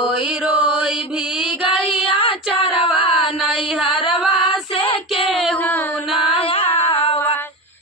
रोई रोई भी गैया चरवा नैहरवा से केहू न आवा।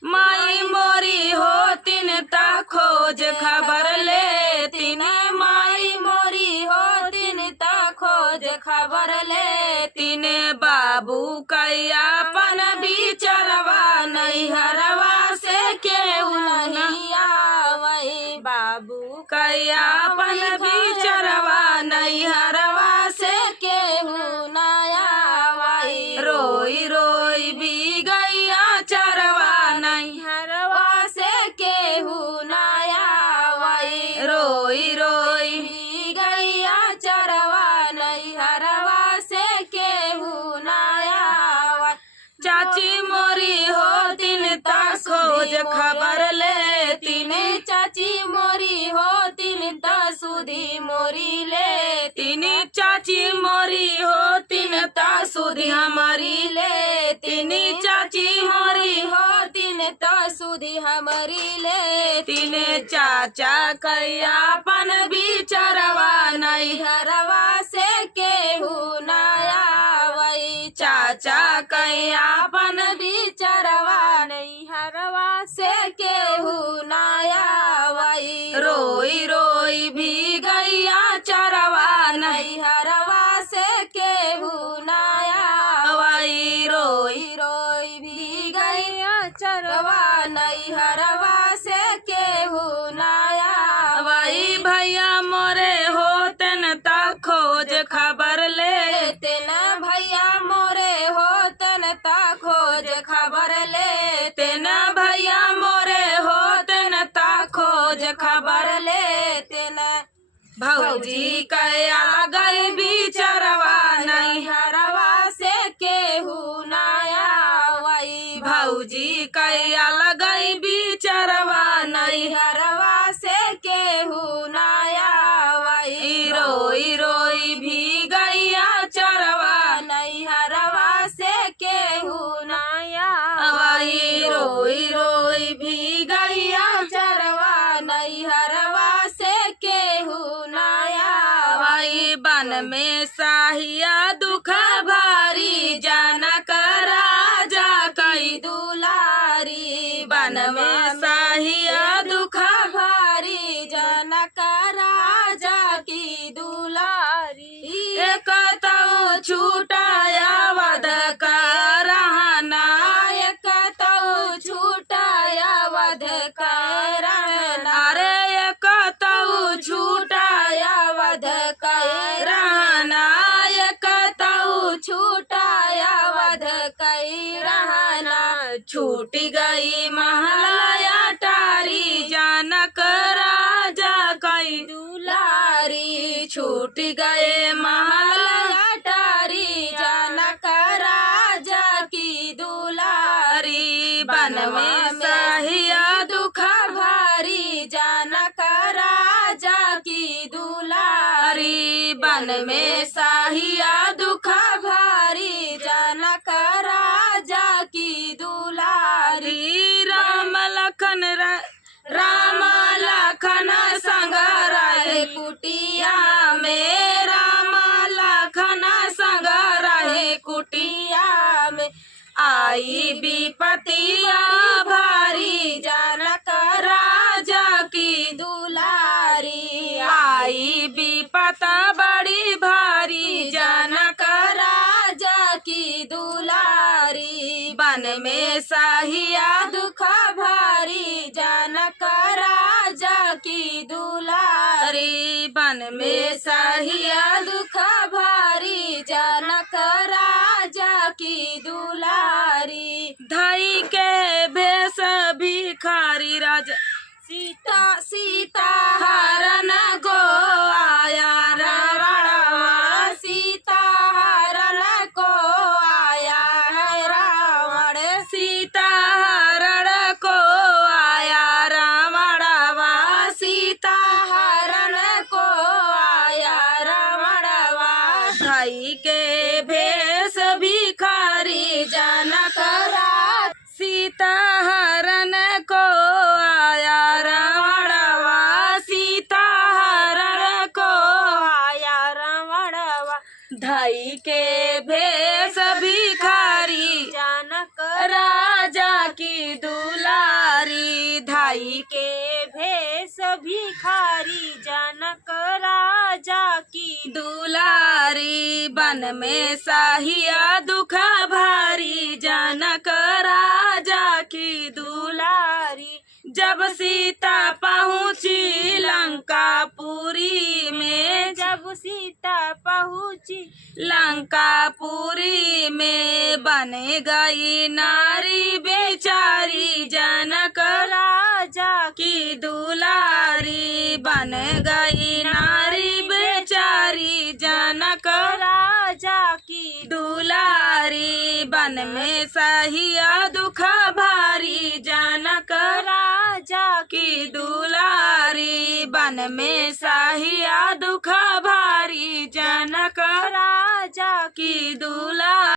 माई मोरी होतिन त खोज खबर लेतिन, माई मोरी होतिन त खोज खबर लेतिन। बाबू कैयापन बिचरवा नैहरवा से केहू नहीं आवै। बाबू कैयापन बिचरवा नैहरवा से केहू न आवै। रोई रोई भी गैया चरवा नैहरवा से केहू न आवै। रोई रोई भी गैया चरवा नैहरवा से केहू न आवै। चाची मोरी होतिन त खोज खबर लेतिन, चाची मोरी होतिन त सुधी मोरी लेतिन। चाची मोरी होतिन त सुधी हमारी लेतिन, चाची मोरी होतिन त सुधी हमारी लेतिन। चाचा कैयापन बिचरवा नैहरवा से केहू न आवै। चाचा कैयापन बिचरवा नैहरवा से केहू न आवै। रोई रोई भी गैया चरवा नैहरवा से केहू न आवै। रोई रोई भी गैया चरवा नैहरवा से केहू न आवै। भैया मोरे होतन त खोज खबर लेतिन, भैया मोरे होतन त खोज खबर लेतिन, भैया मोरे होतन त खोज खबर लेतिन। भौजी कया गई बिचरवा नैहरवा से केहू न आवै। भौजी कया गई बिचरवा नैहरवा से केहू न आवै। रोई रोई भी गैया चरवा नैहरवा से केहू न आवै। रोई रोई भी गैया चरवा नैहरवा से केहू न आवै। बन में साहिया दुख भारी जनक राजा कई दुलारी, बन में साहिया दुख भारी जनक राजा की दुलारी। एक तो छूटाया वध करहना, एक तो छूटाया वध करहना, अरे एक तो छूटाया वध करहना, एक तो छूटाया वध करहना। छूट गई महलया टारी जनक राजा कई दुलारी, छूट गए महलया टारी जनक राजा की दुलारी। बन में साहिया दुख भारी जनक राजा की दुलारी, बन में साहिया दुख भारी जनक राजा की दुलारी। राम लखन राम लखन संग रहे कुटिया में, राम लखन संग रहे कुटिया में। आई विपतिया भारी जनक राजा की दुलारी, आई विपत बड़ी भारी जनक राजा की दुलारी। बन में साहिया दुख भारी जनक राजा की दुलारी, बन में साहिया दुख भारी जनक राजा की दुलारी। धई के भेष भिखारी राजा सीता सीता हरण को आया रावण, सीता हरण को आया है रावण, सीता हरण को आया रावण, सीता हरण को आया रावण। धई के भेष भिखारी जनक राज, सीता हरण को आया रावण, सीता हरण को आया रावण। धाई के भेष भिखारी जनक राजा की दुलारी। धाई के भेष भिखारी जनक राजा की दुलारी। बन में साहिया दुख भारी जनक राजा की दुलारी। जब सीता पहुँची लंकापुरी में, जब सीता पहुँची लंकापुरी में, बन गई नारी बेचारी जनक राजा की दुलारी। बन गई नारी बेचारी जनक राजा की दुलारी। बन में सहिया दुख भारी जनक राजा की दुलारी। बन में सहिया दुख भारी जनक राजा की दुलारी।